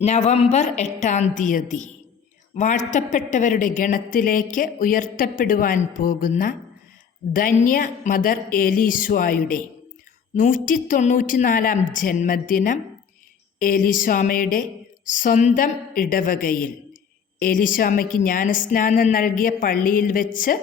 November 8 വാഴ്ത്തപ്പെട്ടവരുടെ ഗണത്തിലേക്ക് ഉയർത്തപ്പെടുവാൻ പോകുന്ന Dhanya mother ഏലീശ്വായുടെ 194 ജന്മദിനം ഏലീശ്വാമയുടെ സ്വന്തം ഇടവകയിൽ ഏലീശ്വാമയ്ക്ക് ജ്ഞാനസ്നാനം നൽകിയ പള്ളിയിൽ വെച്ച്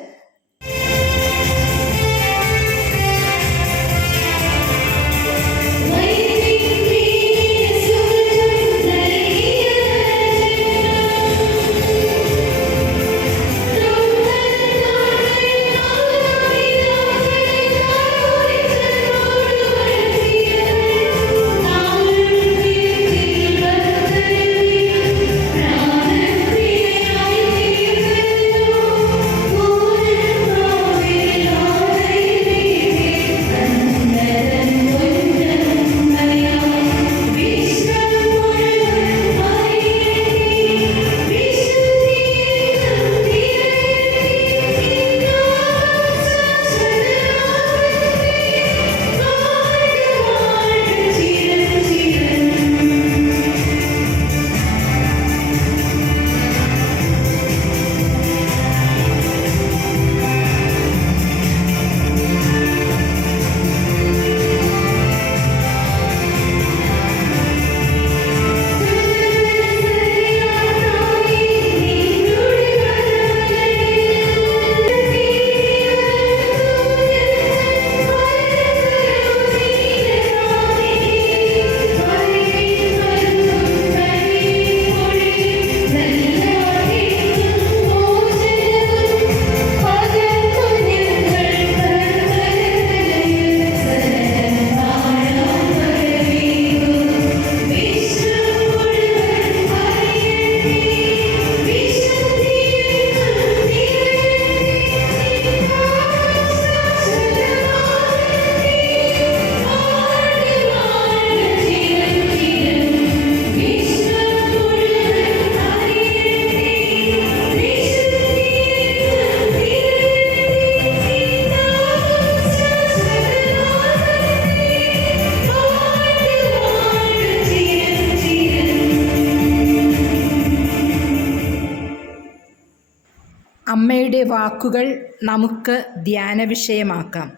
അമ്മയുടെ വാക്കുകൾ നമുക്ക് ധ്യാന വിഷയമാക്കാം.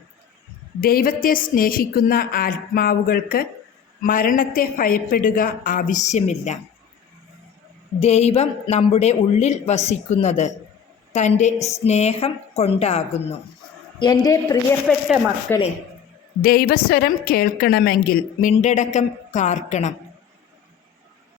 ദൈവത്തെ സ്നേഹിക്കുന്ന ആത്മാവുകൾക്ക് മരണത്തെ ഭയപ്പെടുക ആവശ്യമില്ല. ദൈവം നമ്മുടെ ഉള്ളിൽ വസിക്കുന്നത് തൻ്റെ സ്നേഹം കൊണ്ടാകുന്നു. എൻ്റെ പ്രിയപ്പെട്ട മക്കളെ, ദൈവസ്വരം കേൾക്കണമെങ്കിൽ മിണ്ടടക്കം കാർക്കണം.